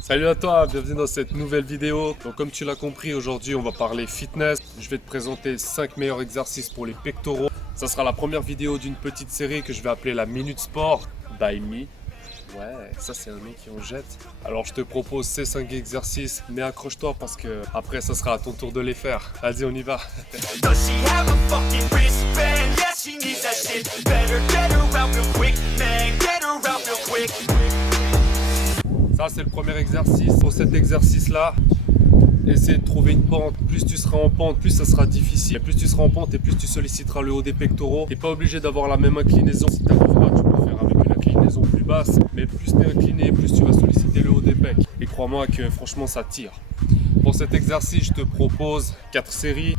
Salut à toi, bienvenue dans cette nouvelle vidéo. Donc comme tu l'as compris, aujourd'hui on va parler fitness. Je vais te présenter 5 meilleurs exercices pour les pectoraux. Ça sera la première vidéo d'une petite série que je vais appeler la Minute Sport by Me. Ouais, ça c'est un nom qui en jette. Alors je te propose ces 5 exercices, mais accroche-toi parce que après ça sera à ton tour de les faire. Vas-y, on y va. Does she have a fucking wristband? Yeah, she needs that shit. Better get her out real quick, man. Get her out real quick. Ça c'est le premier exercice. Pour cet exercice-là, essaie de trouver une pente. Plus tu seras en pente, plus ça sera difficile. Et plus tu seras en pente et plus tu solliciteras le haut des pectoraux. Tu n'es pas obligé d'avoir la même inclinaison. Si tu n'arrives pas, tu peux faire avec une inclinaison plus basse. Mais plus tu es incliné, plus tu vas solliciter le haut des pecs. Et crois-moi que franchement ça tire. Pour cet exercice, je te propose 4 séries.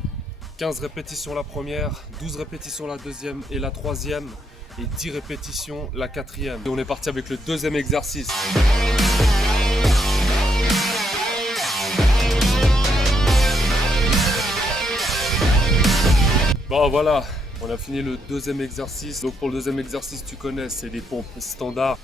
15 répétitions la première, 12 répétitions la deuxième et la troisième. Et 10 répétitions la quatrième. Et on est parti avec le deuxième exercice. Bon voilà, on a fini le deuxième exercice. Donc pour le deuxième exercice, tu connais, c'est des pompes standards.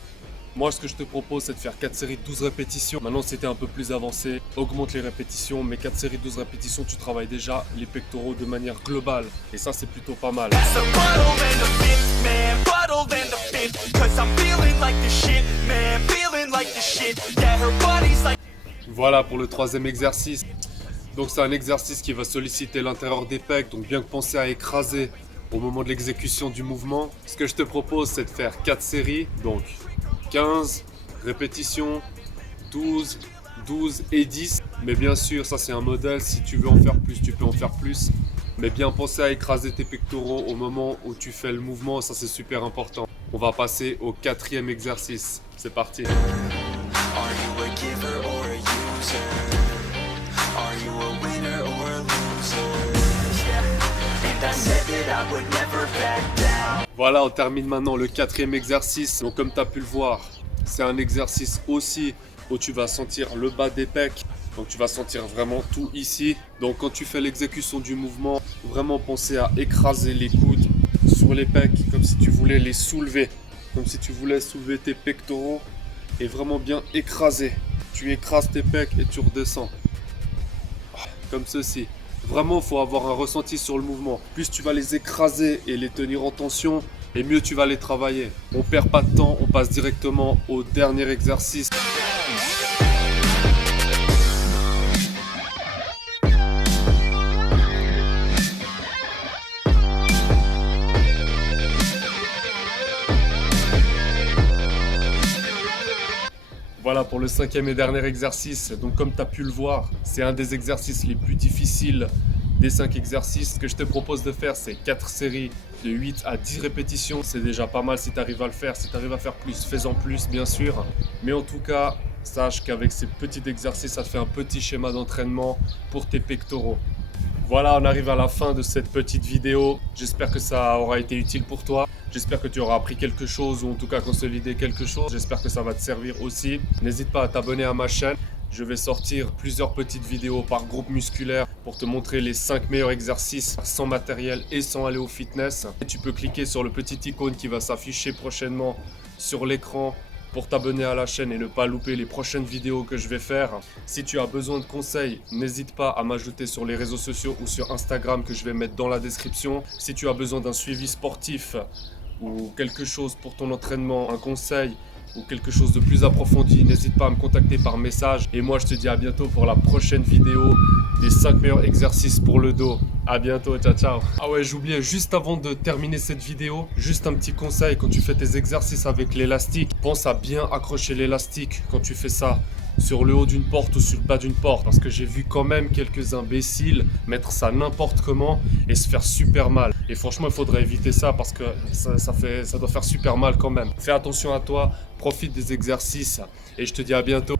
Moi, ce que je te propose, c'est de faire 4 séries de 12 répétitions. Maintenant, si tu es un peu plus avancé, augmente les répétitions. Mais 4 séries de 12 répétitions, tu travailles déjà les pectoraux de manière globale. Et ça, c'est plutôt pas mal. It's a bottle and a fifth, man. Bottle and a fifth. Cause I'm feeling like the shit, man. Feeling like the shit. Yeah, her body's like. Voilà pour le troisième exercice. Donc c'est un exercice qui va solliciter l'intérieur des pecs. Donc bien que penser à écraser au moment de l'exécution du mouvement. Ce que je te propose, c'est de faire 4 séries. Donc 15 répétitions, 12, 12 et 10. Mais bien sûr, ça c'est un modèle. Si tu veux en faire plus, tu peux en faire plus. Mais bien penser à écraser tes pectoraux au moment où tu fais le mouvement. Ça c'est super important. On va passer au quatrième exercice. C'est parti. Are you a giver or a user? Are you a winner or a loser? Yeah. And I said that I would never back down. Voilà, on termine maintenant le quatrième exercice. Donc comme tu as pu le voir, c'est un exercice aussi où tu vas sentir le bas des pecs. Donc tu vas sentir vraiment tout ici. Donc quand tu fais l'exécution du mouvement, vraiment penser à écraser les coudes sur les pecs comme si tu voulais les soulever. Comme si tu voulais soulever tes pectoraux et vraiment bien écraser. Tu écrases tes pecs et tu redescends. Comme ceci. Vraiment, il faut avoir un ressenti sur le mouvement. Plus tu vas les écraser et les tenir en tension, et mieux tu vas les travailler. On perd pas de temps, on passe directement au dernier exercice. Voilà pour le cinquième et dernier exercice. Donc comme tu as pu le voir, c'est un des exercices les plus difficiles des 5 exercices. Ce que je te propose de faire, c'est 4 séries de 8 à 10 répétitions. C'est déjà pas mal si tu arrives à le faire. Si tu arrives à faire plus, fais-en plus bien sûr. Mais en tout cas, sache qu'avec ces petits exercices, ça te fait un petit schéma d'entraînement pour tes pectoraux. Voilà, on arrive à la fin de cette petite vidéo. J'espère que ça aura été utile pour toi. J'espère que tu auras appris quelque chose ou en tout cas consolidé quelque chose. J'espère que ça va te servir aussi. N'hésite pas à t'abonner à ma chaîne. Je vais sortir plusieurs petites vidéos par groupe musculaire pour te montrer les 5 meilleurs exercices sans matériel et sans aller au fitness. Et tu peux cliquer sur le petit icône qui va s'afficher prochainement sur l'écran pour t'abonner à la chaîne et ne pas louper les prochaines vidéos que je vais faire. Si tu as besoin de conseils, n'hésite pas à m'ajouter sur les réseaux sociaux ou sur Instagram que je vais mettre dans la description. Si tu as besoin d'un suivi sportif ou quelque chose pour ton entraînement, un conseil ou quelque chose de plus approfondi, n'hésite pas à me contacter par message. Et moi, je te dis à bientôt pour la prochaine vidéo des 5 meilleurs exercices pour le dos. À bientôt, ciao ciao. Ah ouais, j'oubliais juste avant de terminer cette vidéo, juste un petit conseil. Quand tu fais tes exercices avec l'élastique, pense à bien accrocher l'élastique quand tu fais ça sur le haut d'une porte ou sur le bas d'une porte, parce que j'ai vu quand même quelques imbéciles mettre ça n'importe comment et se faire super mal. Et franchement, il faudrait éviter ça parce que ça doit faire super mal quand même. Fais attention à toi, profite des exercices et je te dis à bientôt.